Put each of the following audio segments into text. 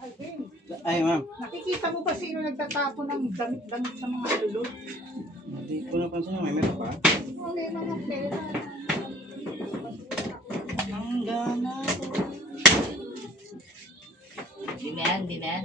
Alvin, Ay, ma'am. nakikita mo ba sino nagtatapon ng damit-damit sa mga lulot? Hindi ko napansin yung may meron pa. Oh, may mga pera. Ang gana ko. Di na yan, di na yan.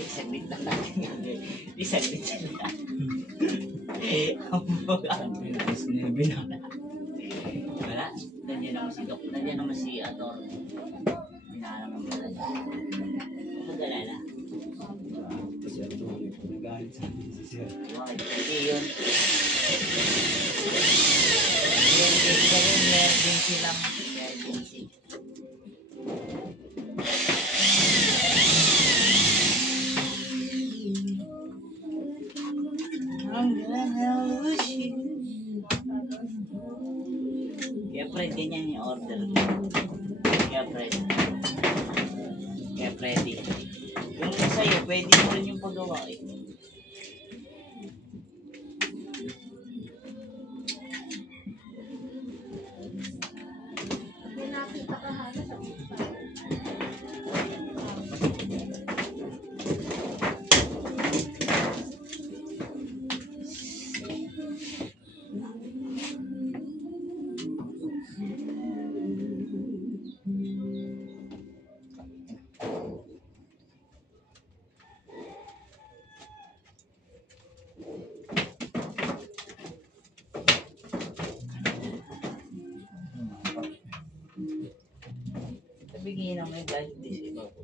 Isaglit lang natin yan. Isaglit lang. Ang mga. Wala. Nandiyan naman si Doc. Nandiyan naman si Ator. Pinaalam ang mga. Ang mag-alala. Kasi ito, nag-aalit sa akin si Sir. Hindi yun. Yung emergency lang. Emergency. I'm gonna lose you. Kaya Fred, ganyan yung order. Kaya Fred. Kaya Freddy. Yung sa'yo, pwede mo rin yung paggawa eh. May nakita ka hana sa kita. Bigyan lang may dahil di sa iba po.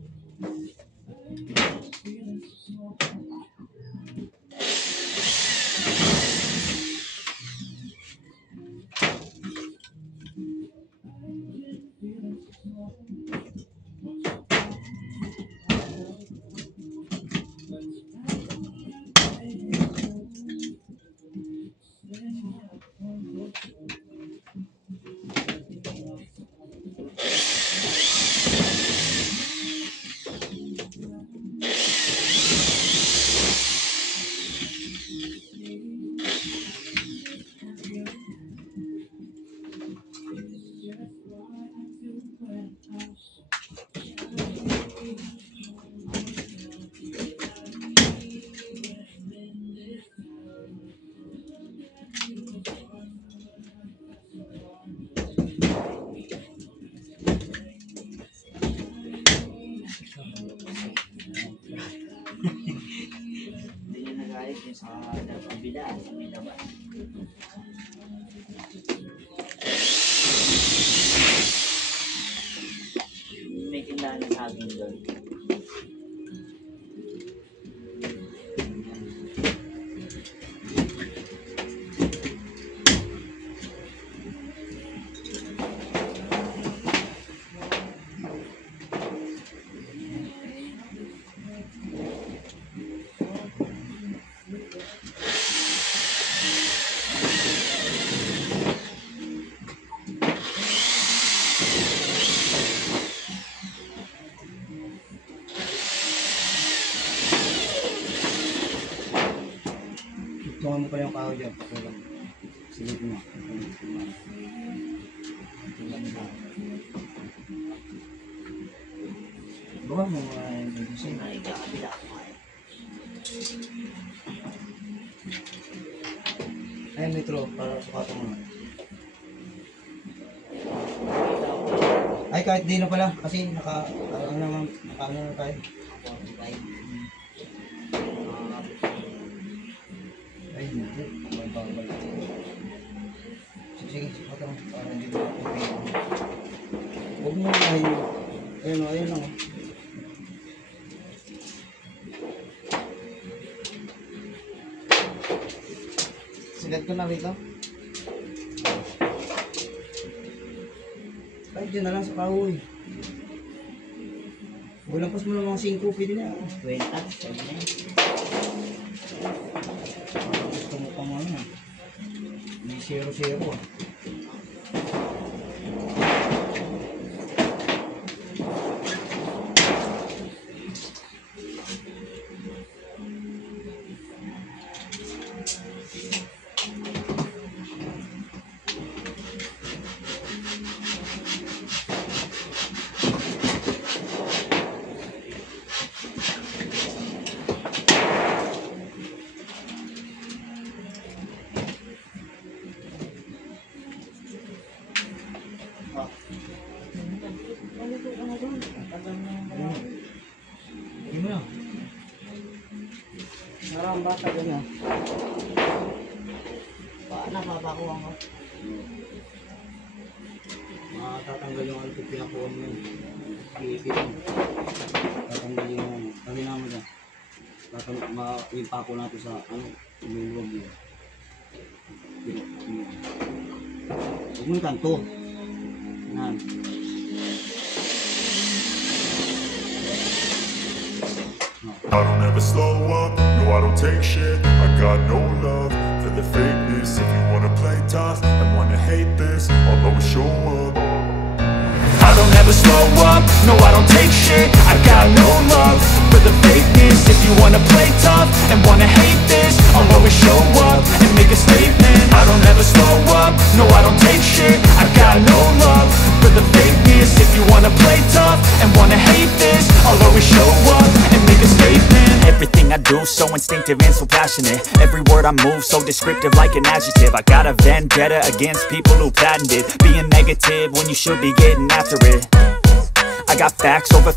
Hindi niya nagalit yung sa kabila, sa may labas. May tindahan na sa akin doon. Tuwa mo pa yung kahoy dyan. Silip mo. Gawa mo gusto mo. Ay, kabila ako. Ay, metro. Para sukatan mo. Ay, kahit di na pala. Kasi ano na tayo. Ay, hindi. Mababal. Sige, sukatan mo. Para hindi mo okay. Huwag mo na ayun. Ayun lang. Sigat ko na rito. Kahit dyan na lang sa kahoy. Bulampas mo ng mga 5, pwede na. Kwenta, sabi na yun. Gusto mo pang ano. May 0-0 ah. pa. Malito ka na doon. Tagal na yung marami. Hindi mo na. Sarang bata ganyan. Napapakuha ko. Matatanggal yung ano kung pinakuha mo yun. Iipit. Tatanggal yung ano. Tanggalin naman dyan. Yung pako natin sa ano. Yung loob yun. Huwag mo yung kanto. Yan. I don't ever slow up, no I don't take shit. I got no love for the fakeness. If you wanna play tough and wanna hate this, I'll always show up. I don't ever slow up, no I don't take shit. I got no love for the fakeness. If you wanna play tough and wanna hate this, I'll always show up and make a statement. I don't ever slow up, no I don't take shit. I got no love for the fakeness. If you wanna play tough and wanna hate this, I'll always show up and make a statement. Everything I do so instinctive and so passionate. Every word I move so descriptive like an adjective. I got a vendetta against people who patented being negative when you should be getting after it. I got facts over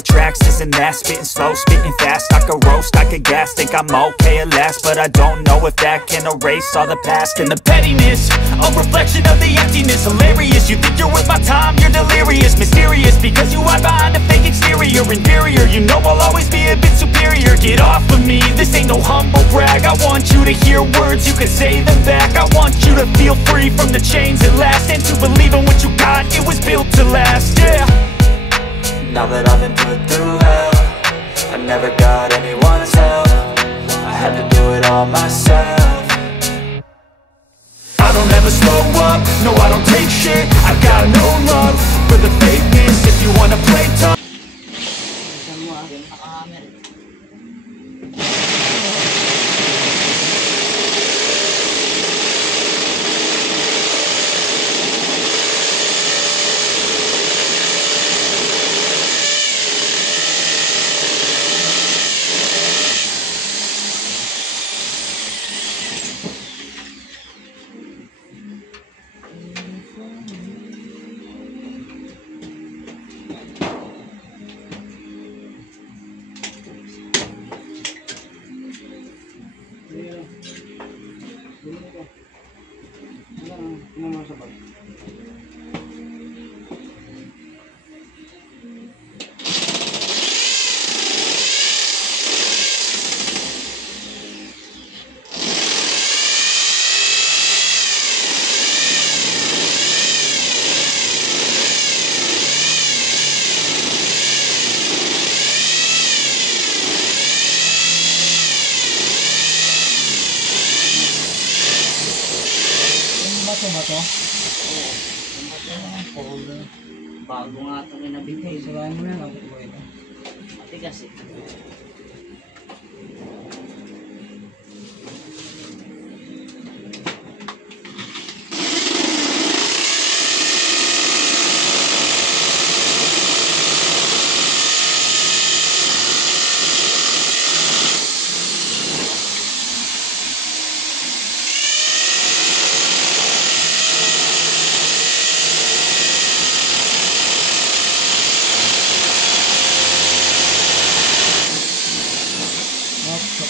tracks, this and that. Spitting slow, spitting fast, I could roast, I could gas. Think I'm okay at last, but I don't know if that can erase all the past. And the pettiness, a reflection of the emptiness. Hilarious, you think you're worth my time, you're delirious. Mysterious, because you hide behind a fake exterior. Inferior, you know I'll always be a bit superior. Get off of me, this ain't no humble brag. I want you to hear words, you can say them back. I want you to feel free from the chains at last, and to believe in what you got, it was built to last, yeah. Now that I've been put through hell, I never got anyone's help. I had to do it all myself. I don't ever slow up, no I don't take shit. I got no love for the fakeness. If you wanna play tough. Saan mo yung nakahammer. Bago nga itong inabitay. Salahin mo na yan. Ako ba ito? Matigas eh.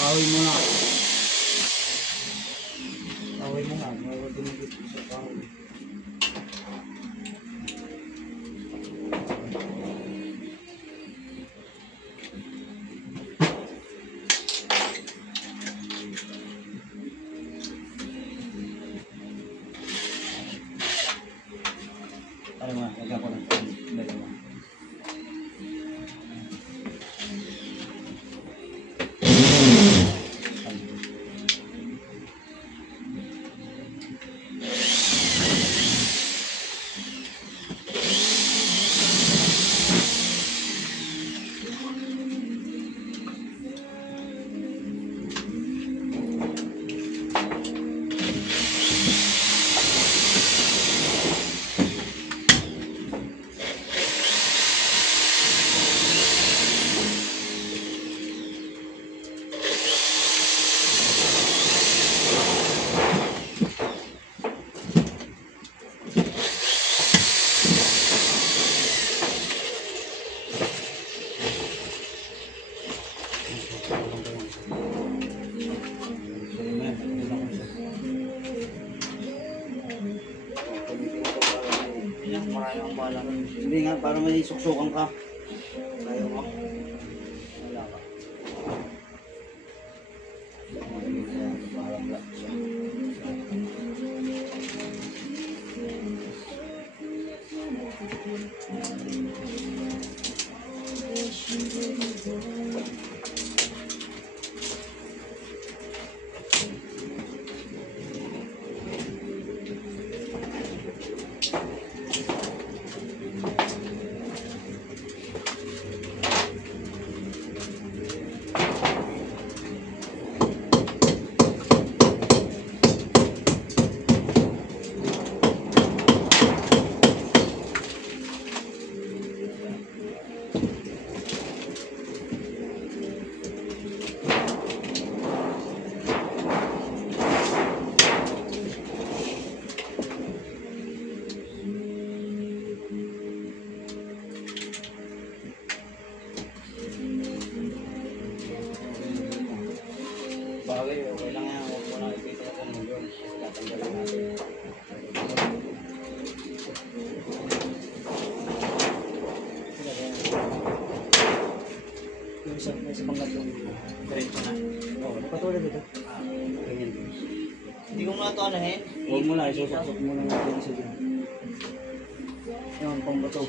Kawin mo na. Kawin mo na. Huwag dumigit sa kawin. Ano mo, lagyan ko ng dalawa. marami akong bala. Hindi nga, para may suksukan ka. Ayaw mo. Wala ka. Bagay, okay lang yan. Huwag mo lang ipito sa yun. Tatanggalin natin. Yung isa panggat yung Diretso na. oo, patulad ito. Ganyan din. Hindi ko muna ito anahin. Huwag mo lang, isusok mo lang natin isa dyan. Yan, pang bato.